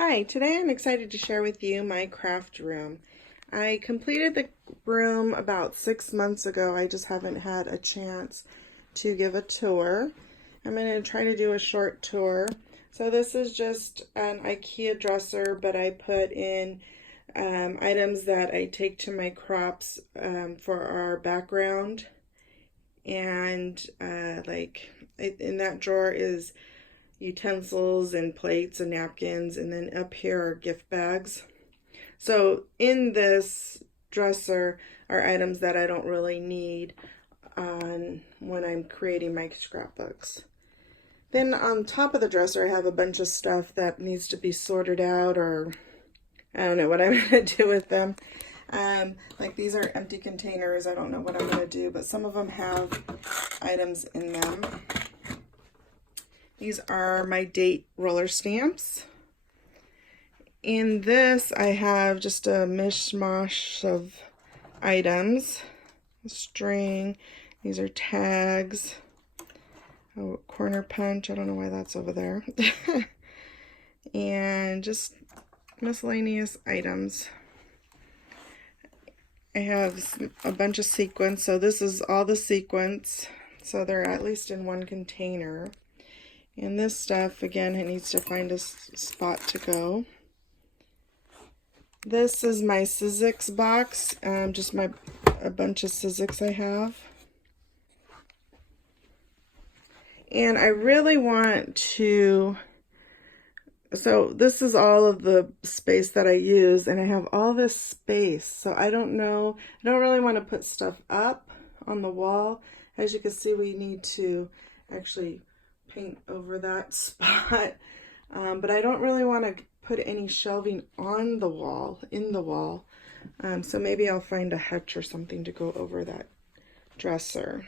Hi, today I'm excited to share with you my craft room. I completed the room about 6 months ago. I just haven't had a chance to give a tour. I'm going to try to do a short tour. So this is just an IKEA dresser, but I put in items that I take to my crops for our background. And like in that drawer is utensils and plates and napkins, and then up here are gift bags. So in this dresser are items that I don't really need on when I'm creating my scrapbooks. Then on top of the dresser I have a bunch of stuff that needs to be sorted out, or I don't know what I'm going to do with them. Like these are empty containers. I don't know what I'm going to do, but some of them have items in them. These are my date roller stamps. In this, I have just a mishmash of items. String. These are tags. Oh, corner punch. I don't know why that's over there. And just miscellaneous items. I have a bunch of sequins. So this is all the sequins. So they're at least in one container. And this stuff, again, it needs to find a spot to go. This is my Sizzix box, just a bunch of Sizzix I have. And I really want to, so this is all of the space that I use, and I have all this space. So I don't know, I don't really want to put stuff up on the wall. As you can see, we need to actually paint over that spot. But I don't really want to put any shelving on the wall, in the wall. So maybe I'll find a hutch or something to go over that dresser.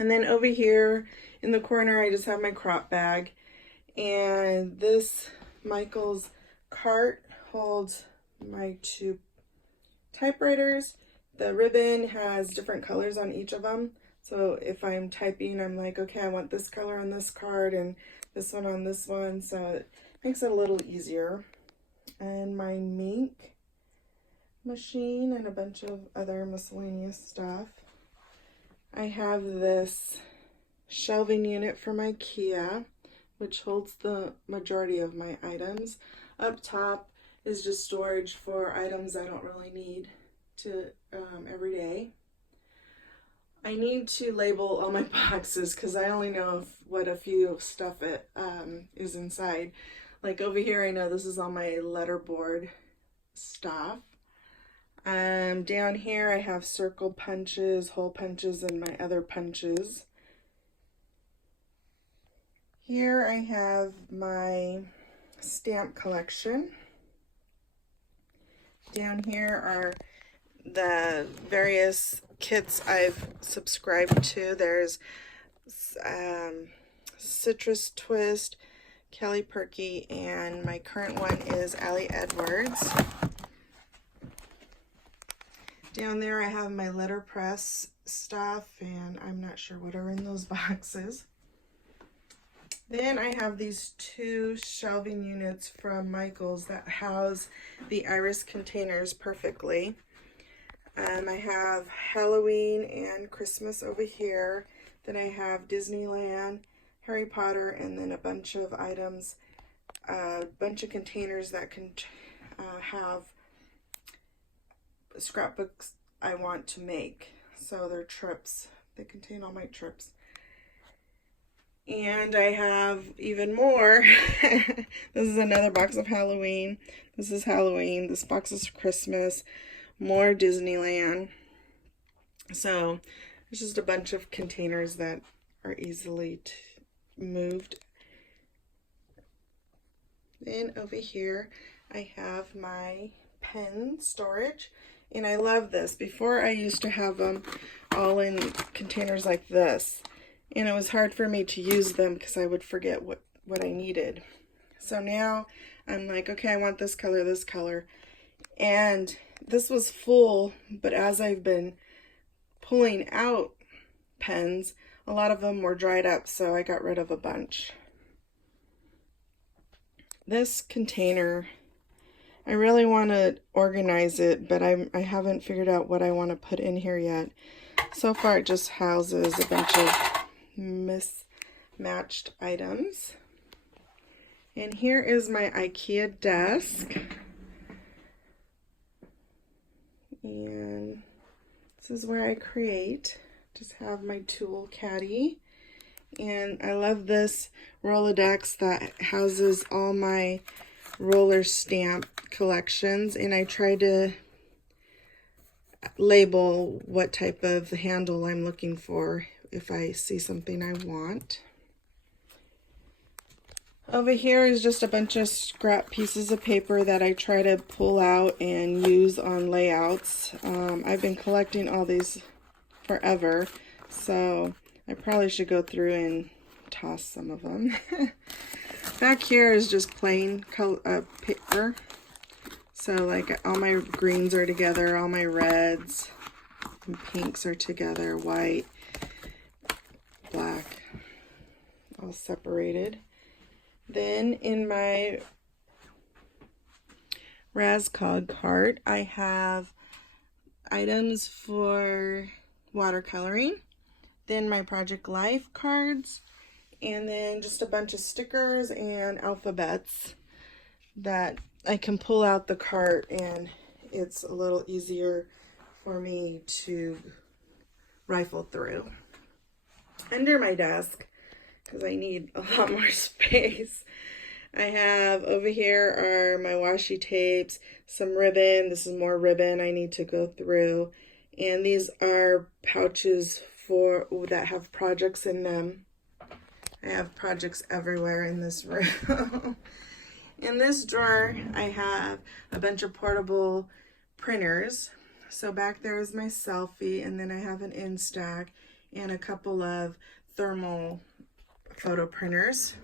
And then over here in the corner, I just have my crop bag. And this Michaels cart holds my two typewriters. The ribbon has different colors on each of them. So if I'm typing, I'm like, okay, I want this color on this card and this one on this one. So it makes it a little easier. And my Mink machine and a bunch of other miscellaneous stuff. I have this shelving unit from IKEA, which holds the majority of my items. Up top is just storage for items I don't really need to every day. I need to label all my boxes because I only know what a few stuff it is inside. Like over here, I know this is all my letterboard stuff. Down here, I have circle punches, hole punches, and my other punches. Here I have my stamp collection. Down here are the various kits I've subscribed to. There's Citrus Twist, Kelly Perky, and my current one is Allie Edwards. Down there I have my letterpress stuff, and I'm not sure what are in those boxes. Then I have these two shelving units from Michaels that house the iris containers perfectly. I have Halloween and Christmas over here. Then I have Disneyland, Harry Potter, and then a bunch of items, a bunch of containers that can have scrapbooks I want to make. So they're trips. They contain all my trips. And I have even more. This is another box of Halloween. This is Halloween. This box is Christmas. More Disneyland. So there's just a bunch of containers that are easily moved. Then over here I have my pen storage, and I love this. Before I used to have them all in containers like this, and it was hard for me to use them because I would forget what I needed. So now I'm like, okay, I want this color, and this was full, but as I've been pulling out pens, a lot of them were dried up, so I got rid of a bunch. this container, I really want to organize it, but I haven't figured out what I want to put in here yet. So far it just houses a bunch of mismatched items. And here is my IKEA desk. And this is where I create. Just have my tool caddy. And I love this Rolodex that houses all my roller stamp collections, and I try to label what type of handle I'm looking for if I see something I want. Over here is just a bunch of scrap pieces of paper that I try to pull out and use on layouts. I've been collecting all these forever, so I probably should go through and toss some of them. Back here is just plain paper. So like all my greens are together, all my reds and pinks are together, white, black, all separated. Then in my Razcog cart, I have items for watercoloring, then my Project Life cards, and then just a bunch of stickers and alphabets that I can pull out the cart, and it's a little easier for me to rifle through. Under my desk, because I need a lot more space, I have over here are my washi tapes, some ribbon. This is more ribbon I need to go through. And these are pouches that have projects in them. I have projects everywhere in this room. In this drawer, I have a bunch of portable printers. So back there is my Selfie, and then I have an Instax and a couple of thermal photo printers.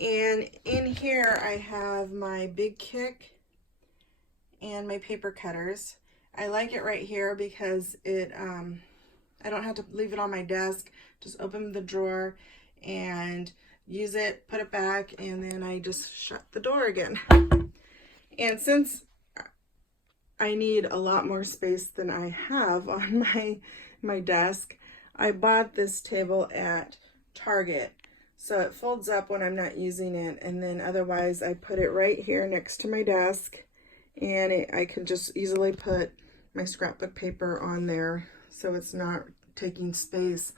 And in here, I have my Big Kick and my paper cutters. I like it right here because it I don't have to leave it on my desk. Just open the drawer and use it, put it back, and then I just shut the door again. And since I need a lot more space than I have on my desk, I bought this table at Target. So it folds up when I'm not using it, and then otherwise I put it right here next to my desk, and I can just easily put my scrapbook paper on there so it's not taking space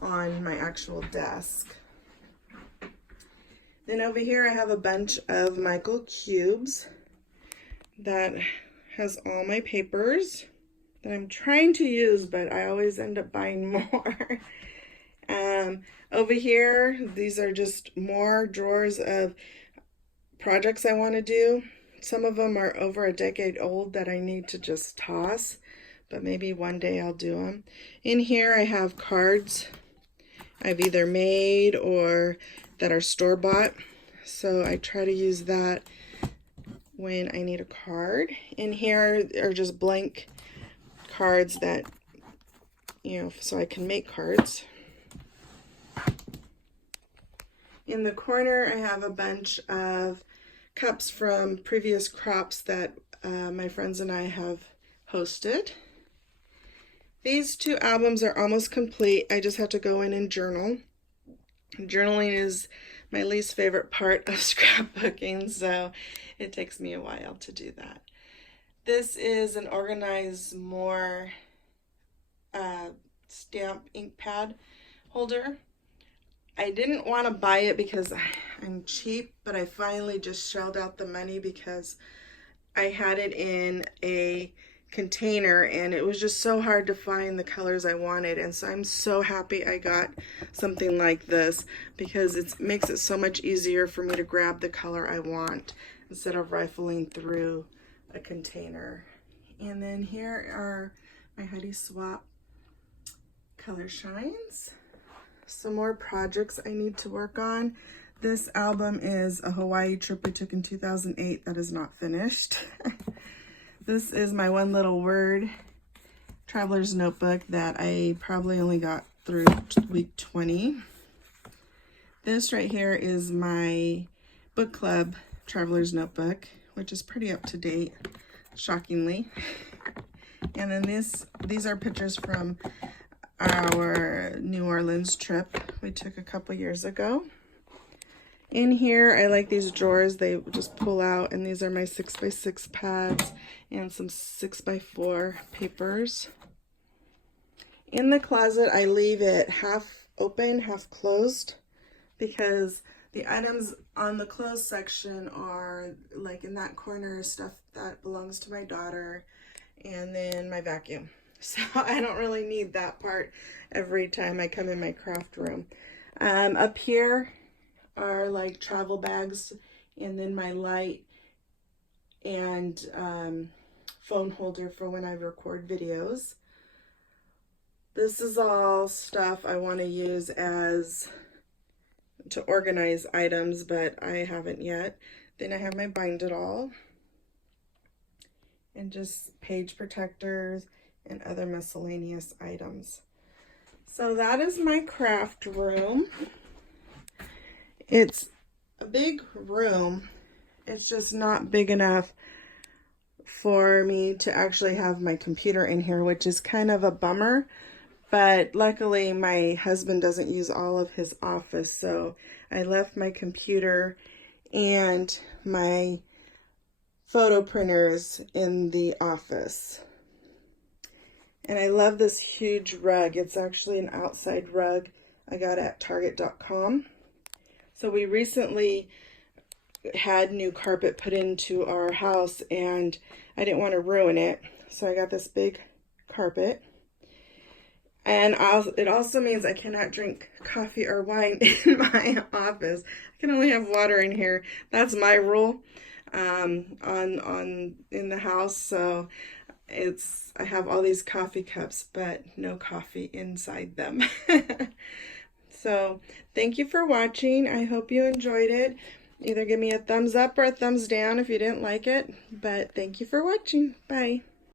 on my actual desk. Then over here I have a bunch of Michael cubes that has all my papers that I'm trying to use, but I always end up buying more. Over here, these are just more drawers of projects I want to do. Some of them are over a decade old that I need to just toss, but maybe one day I'll do them. In here I have cards I've either made or that are store-bought, so I try to use that when I need a card. In here are just blank cards that, so I can make cards. In the corner, I have a bunch of cups from previous crops that my friends and I have hosted. These two albums are almost complete. I just have to go in and journal. Journaling is my least favorite part of scrapbooking, so it takes me a while to do that. This is an Organize More stamp ink pad holder. I didn't want to buy it because I'm cheap, but I finally just shelled out the money because I had it in a container and it was just so hard to find the colors I wanted. And so I'm so happy I got something like this because it makes it so much easier for me to grab the color I want instead of rifling through a container. And then here are my Heidi Swapp color shines. Some more projects I need to work on. This album is a Hawaii trip we took in 2008 that is not finished. This is my One Little Word traveler's notebook that I probably only got through week 20. This right here is my book club traveler's notebook, which is pretty up to date, shockingly. And then these are pictures from our New Orleans trip we took a couple years ago. In here, I like these drawers. They just pull out, and these are my 6x6 pads and some 6x4 papers. In the closet, I leave it half open, half closed, because the items on the closed section are, like in that corner, stuff that belongs to my daughter, and then my vacuum. So I don't really need that part every time I come in my craft room. Up here are like travel bags, and then my light and phone holder for when I record videos. This is all stuff I want to use to organize items, but I haven't yet. Then I have my Bind It All and just page protectors and other miscellaneous items. So that is my craft room. It's a big room. It's just not big enough for me to actually have my computer in here, which is kind of a bummer. But luckily my husband doesn't use all of his office, so I left my computer and my photo printers in the office. And I love this huge rug. It's actually an outside rug I got at Target.com. So we recently had new carpet put into our house, and I didn't want to ruin it, so I got this big carpet. And it also means I cannot drink coffee or wine in my office. I can only have water in here. That's my rule in the house. So I have all these coffee cups, but no coffee inside them. So thank you for watching. I hope you enjoyed it. Either give me a thumbs up or a thumbs down if you didn't like it. But thank you for watching. Bye.